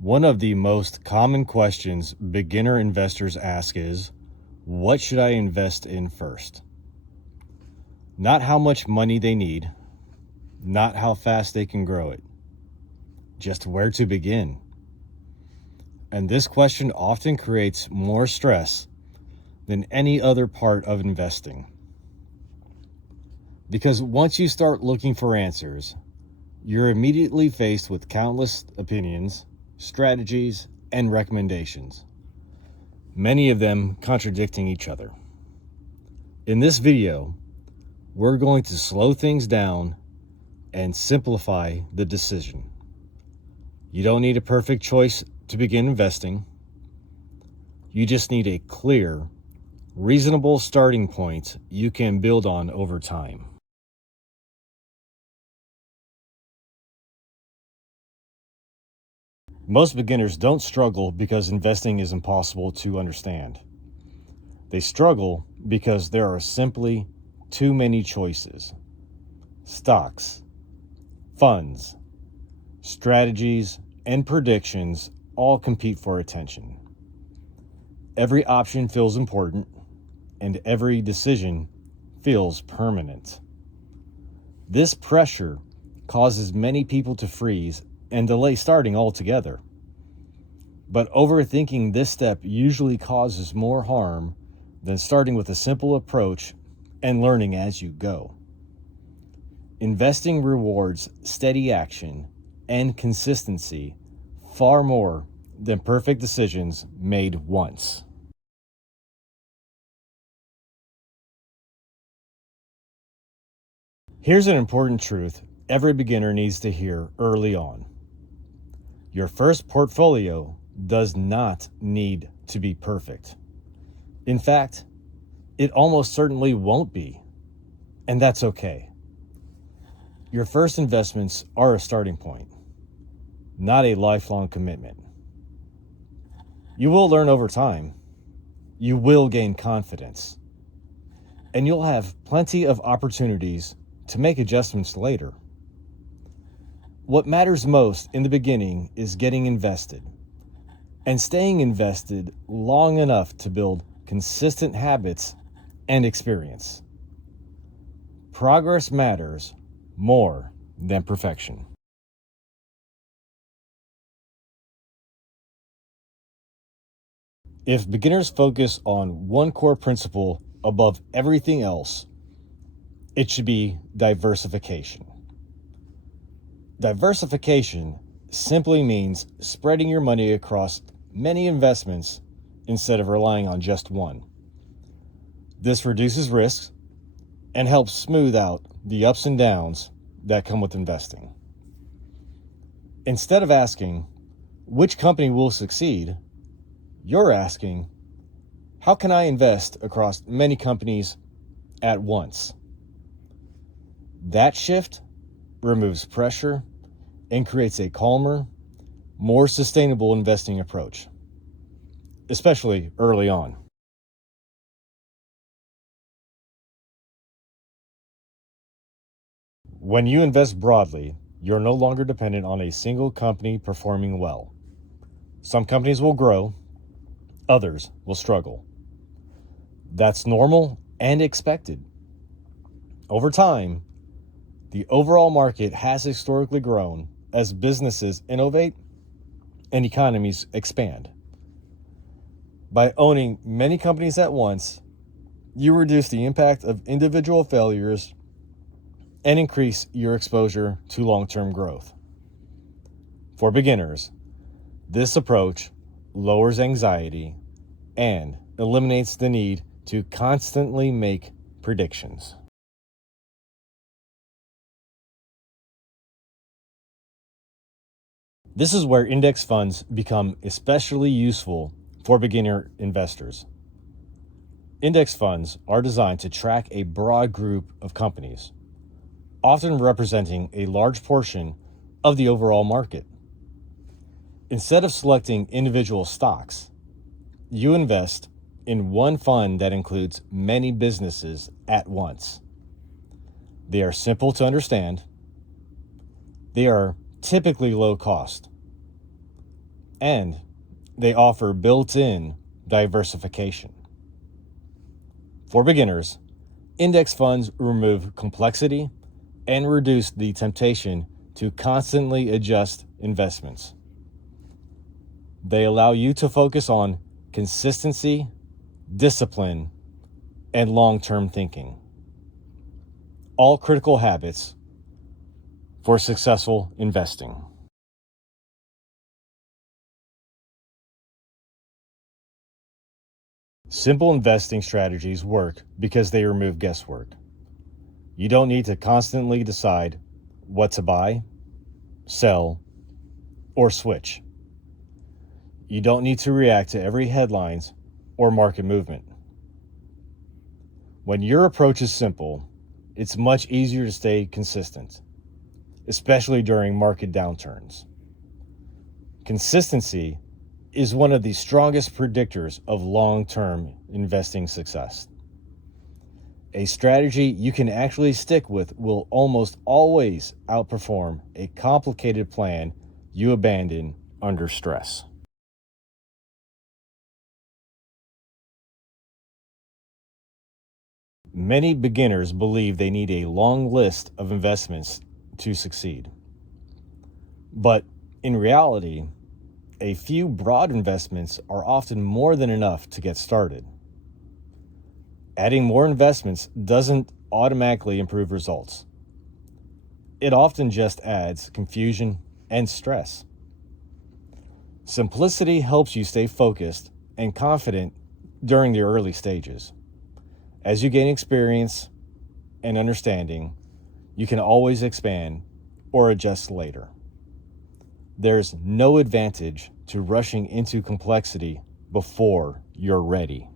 One of the most common questions beginner investors ask is, what should I invest in first? Not how much money they need, not how fast they can grow it, just where to begin. And this question often creates more stress than any other part of investing. Because once you start looking for answers, you're immediately faced with countless opinions, strategies, and recommendations, many of them contradicting each other. In this video, we're going to slow things down and simplify the decision. You don't need a perfect choice to begin investing. You just need a clear, reasonable starting point you can build on over time. Most beginners don't struggle because investing is impossible to understand. They struggle because there are simply too many choices. Stocks, funds, strategies, and predictions all compete for attention. Every option feels important, and every decision feels permanent. This pressure causes many people to freeze and delay starting altogether. But overthinking this step usually causes more harm than starting with a simple approach and learning as you go. Investing rewards steady action and consistency far more than perfect decisions made once. Here's an important truth every beginner needs to hear early on. Your first portfolio does not need to be perfect. In fact, it almost certainly won't be, and that's okay. Your first investments are a starting point, not a lifelong commitment. You will learn over time, you will gain confidence, and you'll have plenty of opportunities to make adjustments later. What matters most in the beginning is getting invested and staying invested long enough to build consistent habits and experience. Progress matters more than perfection. If beginners focus on one core principle above everything else, it should be diversification. Diversification simply means spreading your money across many investments instead of relying on just one. This reduces risks and helps smooth out the ups and downs that come with investing. Instead of asking, which company will succeed, you're asking, how can I invest across many companies at once? That shift removes pressure and creates a calmer, more sustainable investing approach, especially early on. When you invest broadly, you're no longer dependent on a single company performing well. Some companies will grow, others will struggle. That's normal and expected. Over time, the overall market has historically grown as businesses innovate and economies expand. By owning many companies at once, you reduce the impact of individual failures and increase your exposure to long-term growth. For beginners, this approach lowers anxiety and eliminates the need to constantly make predictions. This is where index funds become especially useful for beginner investors. Index funds are designed to track a broad group of companies, often representing a large portion of the overall market. Instead of selecting individual stocks, you invest in one fund that includes many businesses at once. They are simple to understand. They are typically low cost. and they offer built-in diversification. For beginners, index funds remove complexity and reduce the temptation to constantly adjust investments. They allow you to focus on consistency, discipline, and long-term thinking. All critical habits for successful investing. Simple investing strategies work because they remove guesswork. You don't need to constantly decide what to buy, sell, or switch. You don't need to react to every headlines or market movement. When your approach is simple, it's much easier to stay consistent, especially during market downturns. Consistency is one of the strongest predictors of long-term investing success. A strategy you can actually stick with will almost always outperform a complicated plan you abandon under stress. Many beginners believe they need a long list of investments to succeed. But in reality, a few broad investments are often more than enough to get started. Adding more investments doesn't automatically improve results. It often just adds confusion and stress. Simplicity helps you stay focused and confident during the early stages. As you gain experience and understanding, you can always expand or adjust later. There's no advantage to rushing into complexity before you're ready.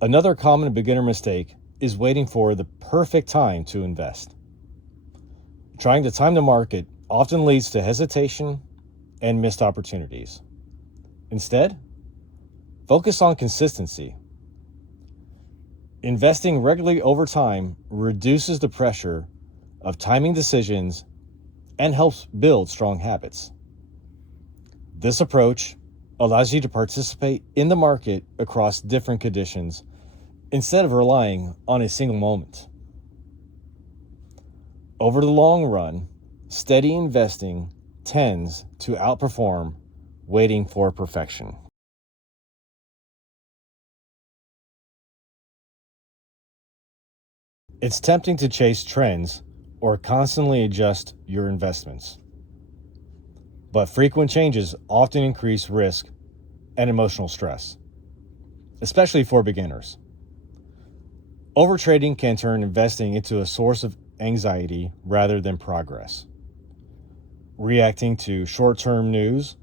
Another common beginner mistake is waiting for the perfect time to invest. Trying to time the market often leads to hesitation and missed opportunities. Instead, focus on consistency. Investing regularly over time reduces the pressure of timing decisions and helps build strong habits. This approach allows you to participate in the market across different conditions instead of relying on a single moment. Over the long run, steady investing tends to outperform waiting for perfection. It's tempting to chase trends or constantly adjust your investments. But frequent changes often increase risk and emotional stress, especially for beginners. Overtrading can turn investing into a source of anxiety rather than progress. Reacting to short-term news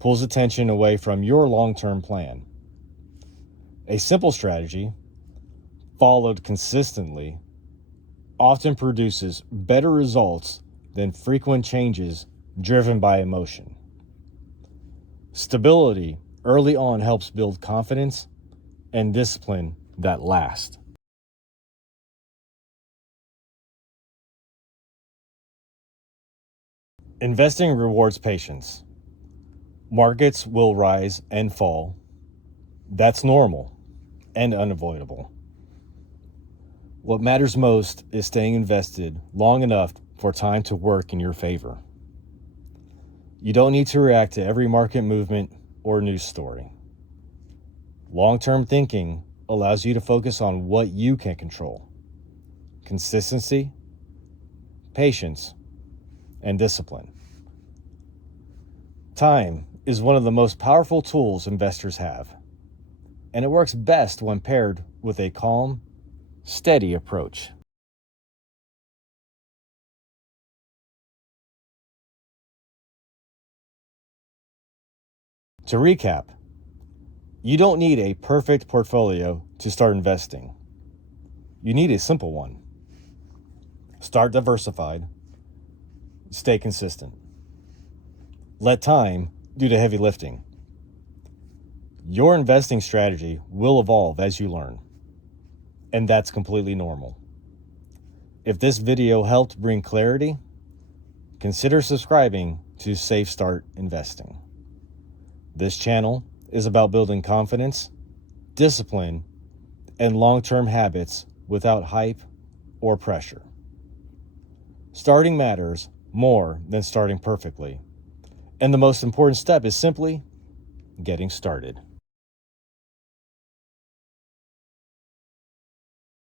pulls attention away from your long-term plan. A simple strategy, followed consistently, often produces better results than frequent changes driven by emotion. Stability early on helps build confidence and discipline that last. Investing rewards patience. Markets will rise and fall. That's normal and unavoidable. What matters most is staying invested long enough for time to work in your favor. You don't need to react to every market movement or news story. Long-term thinking allows you to focus on what you can control: consistency, patience, and discipline. Time is one of the most powerful tools investors have, and it works best when paired with a calm, steady approach. To recap, you don't need a perfect portfolio to start investing. You need a simple one. Start diversified. Stay consistent. Let time do the heavy lifting. Your investing strategy will evolve as you learn, and that's completely normal. If this video helped bring clarity, consider subscribing to Safe Start Investing. This channel is about building confidence, discipline, and long-term habits without hype or pressure. Starting matters more than starting perfectly, and the most important step is simply getting started.